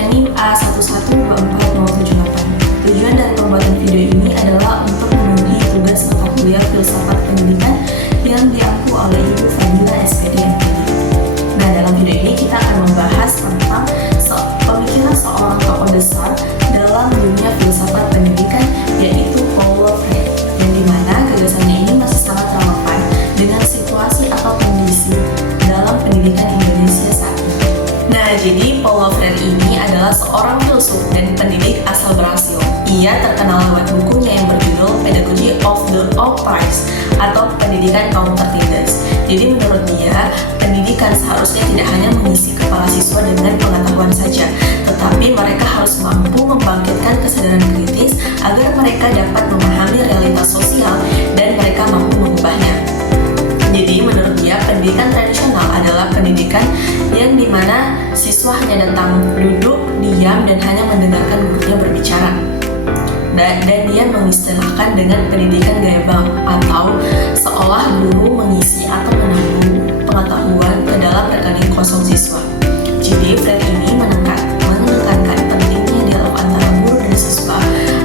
dengan NIM A1124078. Tujuan dari pembuatan video ini adalah untuk memenuhi tugas mata kuliah filsafat pendidikan yang diampu oleh Ibu Fadila SPD MPD. Nah, dalam video ini kita akan membahas tentang pemikiran seorang tokoh besar dalam dunia filsafat pendidikan, yaitu Paulo Freire, yang dimana gagasannya ini masih sangat relevan dengan situasi atau kondisi dalam pendidikan Indonesia saat ini. Nah, jadi Paulo Freire ini adalah seorang filsuf dan pendidik asal Brasil. Ia terkenal lewat bukunya yang berjudul Pedagogy of the Oppressed atau Pendidikan Kaum Tertindas. Jadi menurut dia, pendidikan seharusnya tidak hanya mengisi kepala siswa dengan pengetahuan saja, tetapi mereka harus mampu membangkitkan kesadaran kritis agar mereka dapat memahami realitas sosial dan mereka mampu mengubahnya. Jadi menurut dia, pendidikan tradisional adalah pendidikan yang dimana siswa hanya datang, duduk, diam, dan hanya mendengarkan gurunya berbicara. Dan dia mengistilahkan dengan pendidikan gaya bank, atau seolah guru mengisi atau menanggung pengetahuan ke dalam rekening kosong siswa. Jadi Freire ini menekankan pentingnya dialog antara guru dan siswa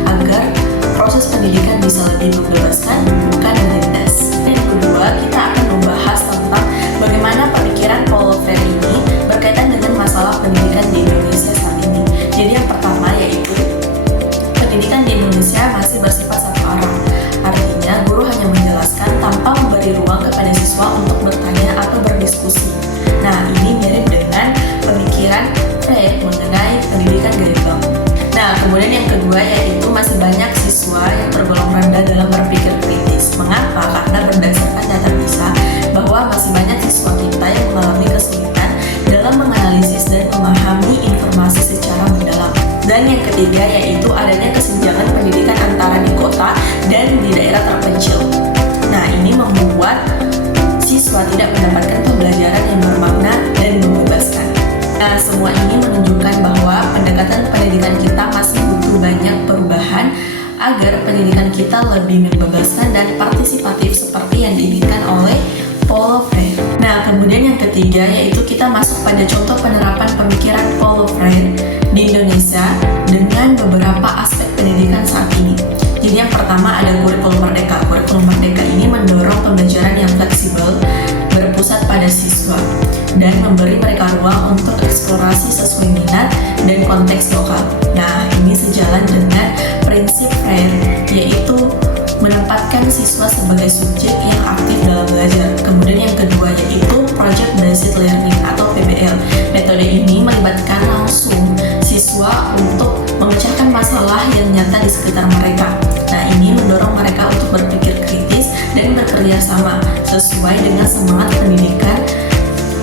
agar proses pendidikan bisa lebih membebaskan, bukan menindas. Dan kedua, kita akan membahas tentang bagaimana pemikiran Paulo Freire ini berkaitan dengan masalah pendidikan di Indonesia saat ini. Jadi yang pertama yaitu pendidikan di Indonesia masih bersifat satu arah. Artinya, guru hanya menjelaskan tanpa memberi ruang kepada siswa untuk bertanya atau berdiskusi. Nah, ini mirip dengan pemikiran Freire mengenai pendidikan gaya bank. Nah, kemudian yang kedua yaitu masih banyak siswa yang tergolong rendah dalam berpikir kritis. Mengapa? Karena berdasarkan data PISA bahwa masih banyak siswa kita yang mengalami kesulitan dalam menganalisis dan memahami informasi secara mendalam. Dan yang ketiga yaitu adanya kesenjangan pendidikan antara di kota dan di daerah terpencil. Nah, ini membuat siswa tidak mendapatkan pembelajaran yang bermakna dan membebaskan. Nah, semua ini menunjukkan bahwa pendekatan pendidikan kita masih butuh banyak perubahan agar pendidikan kita lebih membebaskan dan partisipatif seperti yang diinginkan oleh Paulo Freire. Nah, kemudian yang ketiga yaitu kita masuk pada contoh penerapan pemikiran Paulo Freire di Indonesia dengan beberapa aspek pendidikan saat ini. Jadi yang pertama ada kurikulum merdeka. Kurikulum merdeka ini mendorong pembelajaran yang fleksibel, berpusat pada siswa, dan memberi mereka ruang untuk eksplorasi sesuai minat dan konteks lokal. Nah, ini sejalan dengan prinsip Freire, yaitu menempatkan siswa sebagai subjek yang aktif dalam belajar. Kemudian yang kedua yaitu Project Based Learning atau PBL. Metode ini melibatkan langsung siswa untuk memecahkan masalah yang nyata di sekitar mereka. Nah, ini mendorong mereka untuk berpikir kritis dan bekerja sama sesuai dengan semangat pendidikan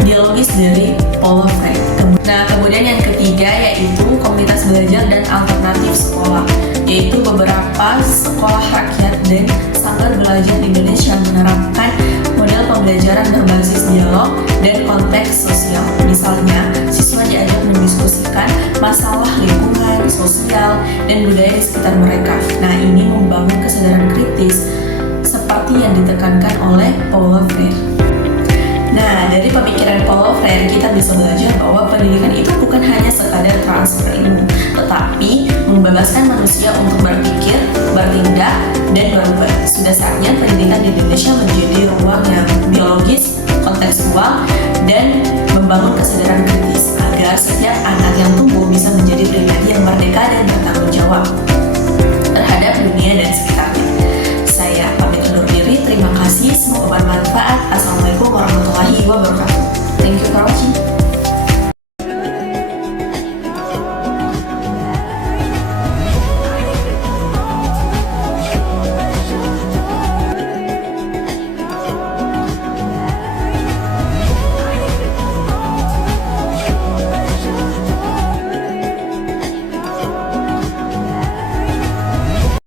dialogis dari Paulo Freire. Nah, kemudian yang ketiga yaitu komunitas belajar dan alternatif sekolah, yaitu beberapa sekolah rakyat dan sanggar belajar di Indonesia menerapkan model pembelajaran berbasis dialog dan konteks sosial. Misalnya, siswa diajak mendiskusikan masalah lingkungan, sosial, dan budaya di sekitar mereka. Nah, ini membangun kesadaran kritis seperti yang ditekankan oleh Paulo Freire. Nah, dari pemikiran Paulo Freire kita bisa belajar bahwa pendidikan itu bukan hanya sekadar transfer ilmu, tetapi membebaskan manusia untuk berpikir, bertindak, dan berubah. Sudah saatnya pendidikan di Indonesia menjadi ruang yang biologis, kontekstual, dan membangun kesadaran kritis agar setiap anak yang tumbuh